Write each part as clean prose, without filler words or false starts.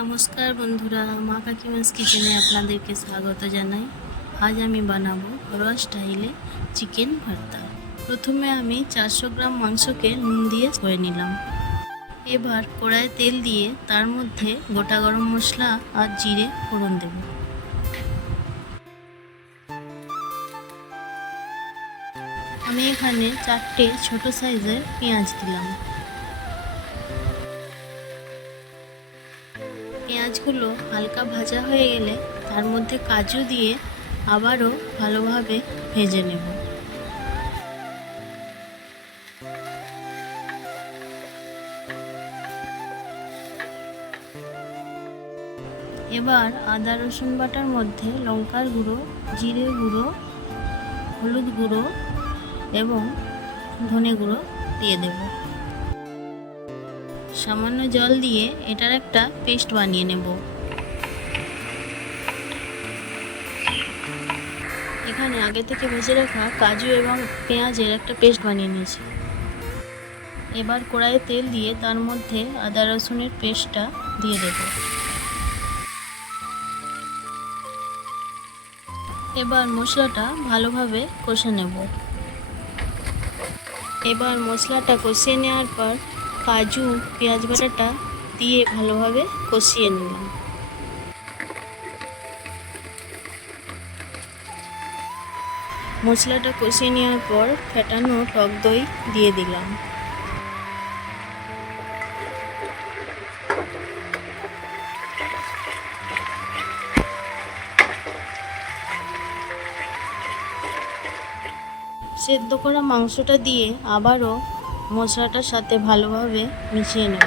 নমস্কার বন্ধুরা, মা কাকিমাস কিচেনে আপনাদেরকে স্বাগত জানাই। আজ আমি বানাবো ঘরোয়া স্টাইলে চিকেন ভর্তা। প্রথমে আমি 400 গ্রাম মাংসকে নুন দিয়ে ধুয়ে নিলাম। এবার কড়াইয়ে তেল দিয়ে তার মধ্যে গোটা গরম মশলা আর জিরে ফোড়ন দেব। আমি এখানে 4টে ছোট সাইজের পেঁয়াজ দিলাম। পেঁয়াজগুলো হালকা ভাজা হয়ে গেলে তার মধ্যে কাজু দিয়ে আবারও ভালোভাবে ভেজে নেব। এবার আদা রসুন বাটার মধ্যে লঙ্কার গুঁড়ো, জিরে গুঁড়ো, হলুদ গুঁড়ো এবং ধনে গুঁড়ো দিয়ে দেব। সামান্য জল দিয়ে এটার একটা পেস্ট বানিয়ে নেব। এখানে আগে থেকে ভেজে রাখা কাজু এবং পেঁয়াজের একটা পেস্ট বানিয়ে নিয়েছি। এবার কড়াইয়ে তেল দিয়ে তার মধ্যে আদা রসুনের পেস্টটা দিয়ে দেব। এবার মশলাটা ভালোভাবে কষে নেব। এবার মশলাটা কষিয়ে নেওয়ার পর কাজু পেঁয়াজ বাটাটা দিয়ে ভালোভাবে কষিয়ে নিলাম। মশলাটা কষিয়ে নেওয়ার পর ফেটানো টক দই দিয়ে দিলাম। সেদ্ধ করা মাংসটা দিয়ে আবারও মশলাটার সাথে ভালোভাবে মিশিয়ে নেব।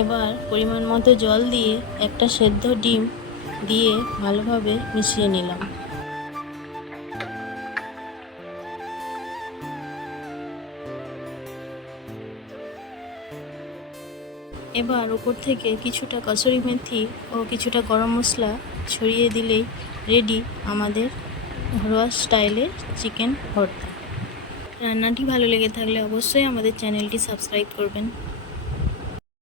এবার পরিমাণ মতো জল দিয়ে একটা সেদ্ধ ডিম দিয়ে ভালোভাবে মিশিয়ে নিলাম। এবার উপর থেকে কিছুটা কসুরি মেথি ও কিছুটা গরম মশলা ছড়িয়ে দিলেই রেডি আমাদের ঘরোয়া স্টাইলে চিকেন ভর্তা। রান্নাটি ভালো লেগে থাকলে অবশ্যই আমাদের চ্যানেলটি সাবস্ক্রাইব করবেন।